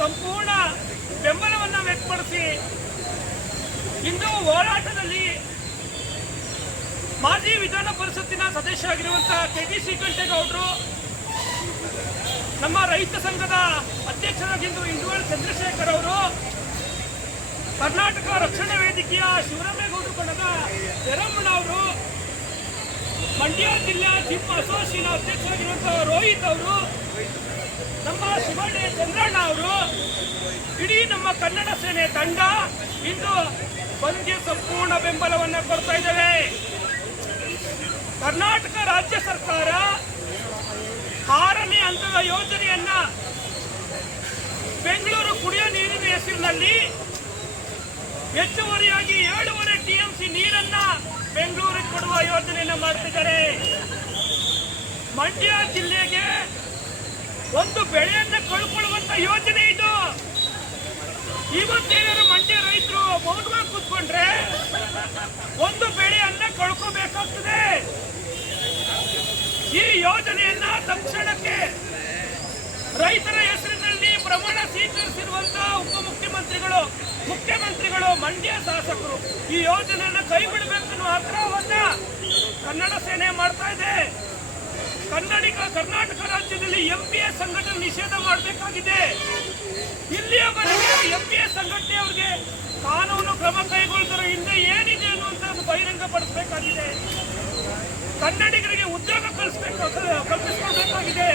ಸಂಪೂರ್ಣ ಬೆಂಬಲವನ್ನು ವ್ಯಕ್ತಪಡಿಸಿ ಇಂದು ಹೋರಾಟದಲ್ಲಿ ಮಾಜಿ ವಿಧಾನ ಪರಿಷತ್ತಿನ ಸದಸ್ಯ ಆಗಿರುವಂತಹ KT ಶ್ರೀಕಂಠೇಗೌಡರು, ನಮ್ಮ ರೈತ ಸಂಘದ ಅಧ್ಯಕ್ಷರಾಗಿದ್ದು ಇಂದುವಲ್ ಚಂದ್ರಶೇಖರ್ ಅವರು, ಕರ್ನಾಟಕ ರಕ್ಷಣಾ ವೇದಿಕೆಯ ಶಿವರಾಮೇಗೌಡರು ಬಣದ ಯರಮ್ಮಣ್ಣ ಅವರು, ಮಂಡ್ಯ ಜಿಲ್ಲೆಯ ಜಿಪ್ ಅಸೋಸಿಯೇಷನ್ ಅಧ್ಯಕ್ಷರಾಗಿರುವಂತಹ ರೋಹಿತ್ ಅವರು, ನಮ್ಮ ಶಿವಳ್ಳಿ ಚಂದ್ರಣ್ಣ ಅವರು, ಇಡೀ ನಮ್ಮ ಕನ್ನಡ ಸೇನೆ ತಂಡ ಇಂದು ಬಂದ್ಗೆ ಸಂಪೂರ್ಣ ಬೆಂಬಲವನ್ನು ಕೊಡ್ತಾ ಇದ್ದೇವೆ. ಕರ್ನಾಟಕ ರಾಜ್ಯ ಸರ್ಕಾರ 6ನೇ ಹಂತದ ಯೋಜನೆಯನ್ನ ಬೆಂಗಳೂರು ಕುಡಿಯುವ ನೀರಿನ ಹೆಸರಿನಲ್ಲಿ ಹೆಚ್ಚುವರಿಯಾಗಿ 7.5 TMC ನೀರನ್ನ ಬೆಂಗಳೂರಿಗೆ ಕೊಡುವ ಯೋಜನೆಯನ್ನ ಮಾಡ್ತಿದ್ದಾರೆ. ಮಂಡ್ಯ ಜಿಲ್ಲೆಗೆ ಒಂದು ಬೆಳೆಯನ್ನ ಕಳ್ಕೊಳ್ಳುವಂತ ಯೋಜನೆ ಇದು. ಇವತ್ತೇನಾದ್ರು ಮಂಡ್ಯ ರೈತರು ಮೌನವಾಗಿ ಕೂತ್ಕೊಂಡ್ರೆ ಒಂದು ಬೆಳೆಯನ್ನ ಕಳ್ಕೋಬೇಕಾಗ್ತದೆ. ಈ ಯೋಜನೆಯನ್ನ ತಕ್ಷಣಕ್ಕೆ ರೈತರ ಹೆಸರಿನಲ್ಲಿ ಪ್ರಮಾಣ ಸ್ವೀಕರಿಸಿರುವಂತಹ ಉಪಮುಖ್ಯಮಂತ್ರಿಗಳು, ಮುಖ್ಯಮಂತ್ರಿಗಳು, ಮಂಡ್ಯ ಶಾಸಕರು ಈ ಯೋಜನೆಯನ್ನು ಕೈಬಿಡಬೇಕೆನ್ನುವ ಆಗ್ರಹವನ್ನ ಕನ್ನಡ ಸೇನೆ ಮಾಡ್ತಾ ಇದೆ. ಕರ್ನಾಟಕ ರಾಜ್ಯದಲ್ಲಿ MPS ಸಂಘಟನೆ ನಿಷೇಧ ಮಾಡಬೇಕಾಗಿದೆ. ಇಲ್ಲಿಯವರೆಗೆ MPS ಸಂಘಟನೆ ಅವರಿಗೆ ಕಾನೂನು ಕ್ರಮ ಕೈಗೊಳ್ಳುವುದರ ಹಿಂದೆ ಏನಿದೆ ಅನ್ನುವಂಥದ್ದು ಬಹಿರಂಗಪಡಿಸಬೇಕಾಗಿದೆ. ಕನ್ನಡಿಗರಿಗೆ ಉದ್ಯೋಗ ಕಲ್ಪಿಸಿಕೊಳ್ಬೇಕಾಗಿದೆ.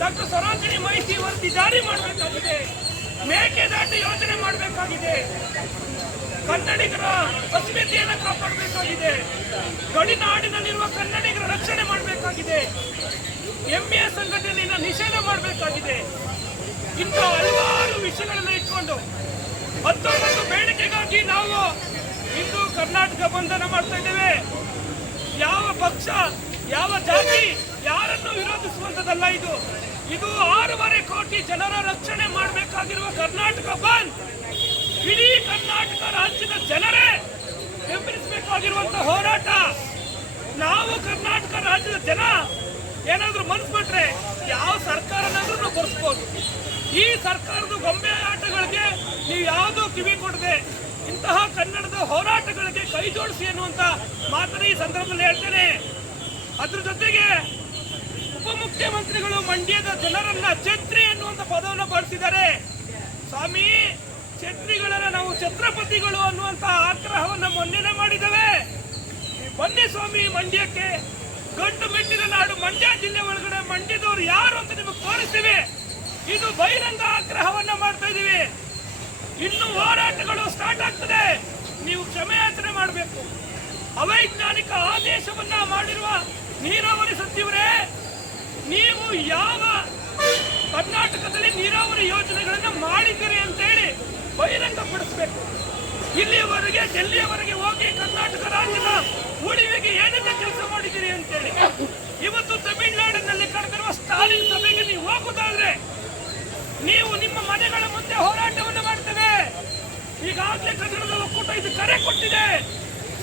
ಡಾಕ್ಟರ್ ಸರೋಜಿನಿ ಮಹಿಷಿ ವರದಿ ಜಾರಿ ಮಾಡಬೇಕಾಗಿದೆ. ಮೇಕೆದಾಟು ಯೋಜನೆ ಮಾಡಬೇಕಾಗಿದೆ. ಕನ್ನಡಿಗರ ಅಸ್ಮಿತೆಯನ್ನು ಕಾಪಾಡಬೇಕಾಗಿದೆ. ಗಡಿನಾಡಿನಲ್ಲಿರುವ ಕನ್ನಡಿಗರ ರಕ್ಷಣೆ ಮಾಡಬೇಕಾಗಿದೆ. MPS ಸಂಘಟನೆಯನ್ನು ನಿಷೇಧ ಮಾಡಬೇಕಾಗಿದೆ. ಇಂಥ ಹಲವಾರು ವಿಷಯಗಳನ್ನು ಇಟ್ಕೊಂಡು 19 ಬೇಡಿಕೆಗಾಗಿ ನಾವು ಇಂದು ಕರ್ನಾಟಕ ಬಂಧನ ಮಾಡ್ತಾ ಇದ್ದೇವೆ. ಯಾವ ಪಕ್ಷ, ಯಾವ ಜಾತಿ, ಯಾರನ್ನು ವಿರೋಧಿಸುವಂತದಲ್ಲ. ಇದು 6.5 ಕೋಟಿ ಜನರ ರಕ್ಷಣೆ ಮಾಡಬೇಕಾಗಿರುವ ಕರ್ನಾಟಕ ಬಂದ್ ಇಡೀ ಕರ್ನಾಟಕ ರಾಜ್ಯದ ಜನರೇ ಬೆಂಬಲಿಸಬೇಕಾಗಿರುವಂತಹ ಹೋರಾಟ. ನಾವು ಕರ್ನಾಟಕ ರಾಜ್ಯದ ಜನ ಏನಾದ್ರೂ ಮನಸ್ಸು ಬಿಟ್ರೆ ಯಾವ ಸರ್ಕಾರನಾದ್ರೂ ಬರ್ಸ್ಬೋದು. ಈ ಸರ್ಕಾರದ ಗೊಂಬೆ ಆಟಗಳಿಗೆ ನೀವು ಯಾವುದೂ ಕಿವಿ ಕೊಡದೆ ಇಂತಹ ಕನ್ನಡದ ಹೋರಾಟಗಳಿಗೆ ಕೈ ಜೋಡಿಸಿ ಅನ್ನುವಂತ ಮಾತನ್ನ ಈ ಸಂದರ್ಭದಲ್ಲಿ ಹೇಳ್ತೇನೆ. ಅದ್ರ ಜೊತೆಗೆ ಉಪಮುಖ್ಯಮಂತ್ರಿಗಳು ಮಂಡ್ಯದ ಜನರನ್ನ ಛತ್ರಿ ಅನ್ನುವಂತ ಪದವನ್ನು ಬಳಸಿದ್ದಾರೆ. ಸ್ವಾಮಿ, ಛತ್ರಿಗಳನ್ನ ನಾವು ಛತ್ರಪತಿಗಳು ಅನ್ನುವಂತ ಆಗ್ರಹವನ್ನ ಮೊನ್ನೆನೆ ಮಾಡಿದ್ದೇವೆ. ಬನ್ನಿ ಸ್ವಾಮಿ ಮಂಡ್ಯಕ್ಕೆ, ಗಂಡು ಮೆಟ್ಟಿದ ನಾಡು ಮಂಡ್ಯ ಜಿಲ್ಲೆ ಒಳಗಡೆ ಮಂಡ್ಯದವರು ಯಾರು ಅಂತ ನಿಮಗೆ ತೋರಿಸ್ತೀವಿ. ಇದು ಬಹಿರಂಗ ಆಗ್ರಹವನ್ನ ಮಾಡ್ತಾ ಇದೀವಿ. ಇನ್ನು ಹೋರಾಟಗಳು ಸ್ಟಾರ್ಟ್ ಆಗ್ತದೆ. ನೀವು ಕ್ಷಮೆಯಾಚನೆ ಮಾಡಬೇಕು. ಅವೈಜ್ಞಾನಿಕ ಆದೇಶವನ್ನ ಮಾಡಿರುವ ನೀರಾವರಿ ಸಚಿವರೇ, ನೀವು ಯಾವ ಕರ್ನಾಟಕದಲ್ಲಿ ನೀರಾವರಿ ಯೋಜನೆಗಳನ್ನು ಮಾಡಿದ್ದೀರಿ ಅಂತ ಹೇಳಿ ಬಹಿರಂಗಪಡಿಸಬೇಕು. ಇಲ್ಲಿಯವರೆಗೆ ಡೆಲ್ಲಿಯವರೆಗೆ ಹೋಗಿ ಕರ್ನಾಟಕ ರಾಜ್ಯದ ಉಳಿವಿಗೆ ಏನೆಲ್ಲ ಕೆಲಸ ಮಾಡಿದ್ದೀರಿ ಅಂತೇಳಿ ಇವತ್ತು ತಮಿಳುನಾಡಿನಲ್ಲಿ ಕರೆದಿರುವ ಸ್ಟಾಲಿನ್ ಸಭೆಗೆ ನೀವು ಹೋಗುವುದಾದ್ರೆ ನೀವು ನಿಮ್ಮ ಮನೆಗಳ ಮುಂದೆ ಹೋರಾಟವನ್ನು ಮಾಡ್ತೇವೆ. ಈಗಾಗಲೇ ಕನ್ನಡದ ಒಕ್ಕೂಟ ಇದು ಕರೆ ಕೊಟ್ಟಿದೆ.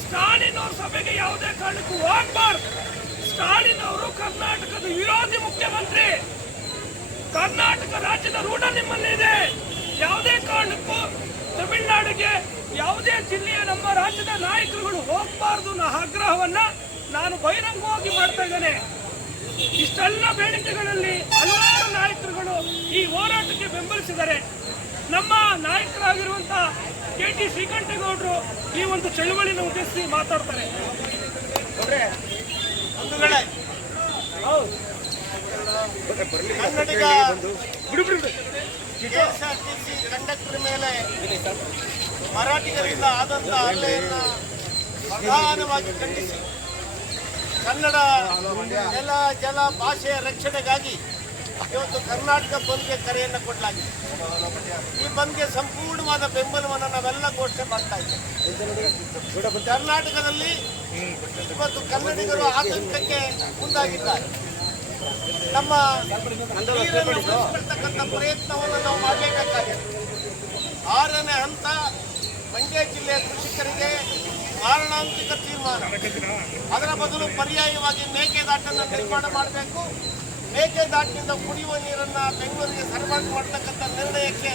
ಸ್ಟಾಲಿನ್ ಅವ್ರ ಸಭೆಗೆ ಯಾವುದೇ ಕಾರಣಕ್ಕೂ ಹೋಗಬಾರ್ದು. ಸ್ಟಾಲಿನ್ ಅವರು ಕರ್ನಾಟಕದ ವಿರೋಧಿ ಮುಖ್ಯಮಂತ್ರಿ. ಕರ್ನಾಟಕ ರಾಜ್ಯದ ಋಣ ನಿಮ್ಮಲ್ಲಿದೆ. ಯಾವುದೇ ಕಾರಣಕ್ಕೂ ತಮಿಳುನಾಡಿಗೆ ಯಾವುದೇ ಜಿಲ್ಲೆಯ ನಮ್ಮ ರಾಜ್ಯದ ನಾಯಕರುಗಳು ಹೋಗಬಾರ್ದು ಅನ್ನೋ ಆಗ್ರಹವನ್ನ ನಾನು ಬಹಿರಂಗವಾಗಿ ಮಾಡ್ತಾ ಇದ್ದೇನೆ. ಇಷ್ಟೆಲ್ಲ ಬೇಡಿಕೆಗಳಲ್ಲಿ ಹಲವಾರು ನಾಯಕರುಗಳು ಈ ಹೋರಾಟಕ್ಕೆ ಬೆಂಬಲಿಸಿದ್ದಾರೆ. ನಮ್ಮ ನಾಯಕರಾಗಿರುವಂತಹ KT ಶ್ರೀಕಂಠೇಗೌಡರು ಈ ಒಂದು ಚಳುವಳಿನ ಉದ್ದೇಶಿಸಿ ಮಾತಾಡ್ತಾರೆ. ಕನ್ನಡಿಗ KSRTC ಕಂಡಕ್ಟರ್ ಮೇಲೆ ಮರಾಠಿಗರಿಂದ ಆದಂತಹ ಹಲ್ಲೆಯನ್ನು ಪ್ರಧಾನವಾಗಿ ಖಂಡಿಸಿ ಕನ್ನಡ ನೆಲ, ಜಲ, ಭಾಷೆಯ ರಕ್ಷಣೆಗಾಗಿ ಇವತ್ತು ಕರ್ನಾಟಕ ಬಂದ್ಗೆ ಕರೆಯನ್ನು ಕೊಡಲಾಗಿದೆ. ಈ ಬಂದ್ಗೆ ಸಂಪೂರ್ಣವಾದ ಬೆಂಬಲವನ್ನು ನಾವೆಲ್ಲ ಘೋಷಣೆ ಮಾಡ್ತಾ ಇದ್ದೇವೆ. ಕರ್ನಾಟಕದಲ್ಲಿ ಇವತ್ತು ಕನ್ನಡಿಗರು ಆತಂಕಕ್ಕೆ ಮುಂದಾಗಿದ್ದಾರೆ. ನಮ್ಮ ನೀರನ್ನು ಉಳಿಸಿಕೊಳ್ತಕ್ಕಂಥ ಪ್ರಯತ್ನವನ್ನು ನಾವು ಮಾಡಲೇಬೇಕಾಗಿದೆ. 6ನೇ ಹಂತ ಮಂಡ್ಯ ಜಿಲ್ಲೆಯ ಕೃಷಿಕರಿಗೆ ಮಾರಣಾಂತಿಕ ತೀರ್ಮಾನ. ಅದರ ಬದಲು ಪರ್ಯಾಯವಾಗಿ ಮೇಕೆದಾಟನ್ನು ನಿರ್ಮಾಣ ಮಾಡಬೇಕು. ಮೇಕೆದಾಟಿನಿಂದ ಕುಡಿಯುವ ನೀರನ್ನು ಬೆಂಗಳೂರಿಗೆ ಸರಬರಾಜು ಮಾಡತಕ್ಕಂಥ ನಿರ್ಣಯಕ್ಕೆ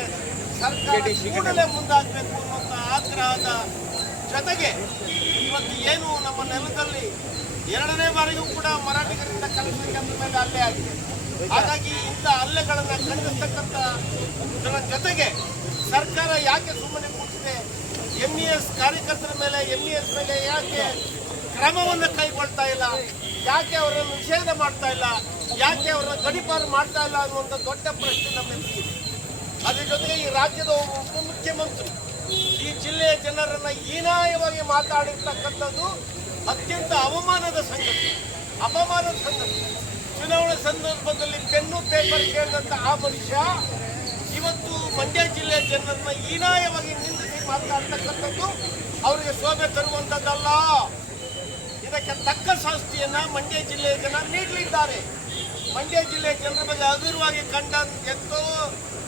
ಸರ್ಕಾರ ಕೂಡಲೇ ಮುಂದಾಗಬೇಕು ಅನ್ನುವಂಥ ಆಗ್ರಹದ ಜೊತೆಗೆ ಇವತ್ತು ಏನು ನಮ್ಮ ನೆಲದಲ್ಲಿ 2ನೇ ಬಾರಿಗೂ ಕೂಡ ಮರಾಠಿಗರಿಂದ ಕಲಸಿದ ಜನರ ಮೇಲೆ ಹಲ್ಲೆ ಆಗಿದೆ. ಹಾಗಾಗಿ ಇಂಥ ಹಲ್ಲೆಗಳನ್ನು ಖಂಡಿಸ್ತಕ್ಕಂಥ ಜೊತೆಗೆ ಸರ್ಕಾರ ಯಾಕೆ ಸುಮ್ಮನೆ ಕೂತಿದೆ, MES ಕಾರ್ಯಕರ್ತರ ಮೇಲೆ MES ಮೇಲೆ ಯಾಕೆ ಕ್ರಮವನ್ನು ಕೈಗೊಳ್ತಾ ಇಲ್ಲ, ಯಾಕೆ ಅವರನ್ನು ನಿಷೇಧ ಮಾಡ್ತಾ ಇಲ್ಲ, ಯಾಕೆ ಅವರನ್ನ ಗಡೀಪಾರು ಮಾಡ್ತಾ ಇಲ್ಲ ಅನ್ನುವಂಥ ದೊಡ್ಡ ಪ್ರಶ್ನೆ ನಮ್ಮೆಲ್ಲರಿಗಿದೆ. ಅದ್ರ ಜೊತೆಗೆ ಈ ರಾಜ್ಯದ ಉಪಮುಖ್ಯಮಂತ್ರಿ ಈ ಜಿಲ್ಲೆಯ ಜನರನ್ನ ಹೀನಾಯವಾಗಿ ಮಾತಾಡಿರ್ತಕ್ಕಂಥದ್ದು ಅತ್ಯಂತ ಅಪಮಾನದ ಸಂಗತಿ. ಚುನಾವಣೆ ಸಂದರ್ಭದಲ್ಲಿ ಪೆನ್ನು ಪೇಪರ್ ಕೇಳಿದಂಥ ಆ ಮನುಷ್ಯ ಇವತ್ತು ಮಂಡ್ಯ ಜಿಲ್ಲೆಯ ಜನರನ್ನ ಹೀನಾಯವಾಗಿ ನಿಂದಿಸಿ ಮಾತನಾಡ್ತಕ್ಕಂಥದ್ದು ಅವರಿಗೆ ಶೋಭೆ ತರುವಂಥದ್ದಲ್ಲ. ಇದಕ್ಕೆ ತಕ್ಕ ಶಾಸ್ತಿಯನ್ನ ಮಂಡ್ಯ ಜಿಲ್ಲೆಯ ಜನ ನೀಡಲಿದ್ದಾರೆ. ಮಂಡ್ಯ ಜಿಲ್ಲೆಯ ಜನರ ಬಗ್ಗೆ ಹಗುರವಾಗಿ ಕಂಡ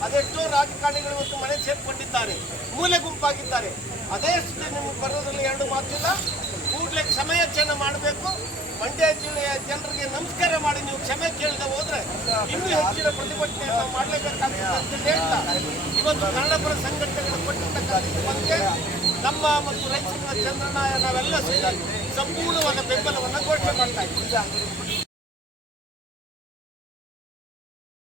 ಅದೆಷ್ಟೋ ರಾಜಕಾರಣಿಗಳು ಇವತ್ತು ಮನೆ ಸೇರ್ಕೊಂಡಿದ್ದಾರೆ, ಮೂಲೆ ಗುಂಪಾಗಿದ್ದಾರೆ. ಅದೇ ಸ್ಥಿತಿ ನಿಮಗೆ ಬರೋದ್ರಲ್ಲಿ 2 ಮಾತಿಲ್ಲ. ಕೂಡಲೇ ಕ್ಷಮೆಯಾಚನೆ ಮಾಡಬೇಕು. ಮಂಡ್ಯ ಜಿಲ್ಲೆಯ ಜನರಿಗೆ ನಮಸ್ಕಾರ ಮಾಡಿ ನೀವು ಕ್ಷಮೆ ಕೇಳದೆ ಹೋದ್ರೆ ಇನ್ನೂ ಹೆಚ್ಚಿನ ಪ್ರತಿಭಟನೆಯನ್ನು ಮಾಡಲೇಬೇಕಾಗ್ತದೆ ಅಂತ ಹೇಳ್ತಾ ಇವತ್ತು ಕನ್ನಡಪರ ಸಂಘಟನೆಗಳು ಕೊಟ್ಟಿರ್ತಕ್ಕಂಥ ನಮ್ಮ ಮತ್ತು ರೈತ ಚಂದ್ರನಾಯ ನಾವೆಲ್ಲ ಸೇರಿ ಸಂಪೂರ್ಣವಾದ ಬೆಂಬಲವನ್ನು ಘೋಷಣೆ ಮಾಡ್ತಾ ಇದ್ದೀವಿ.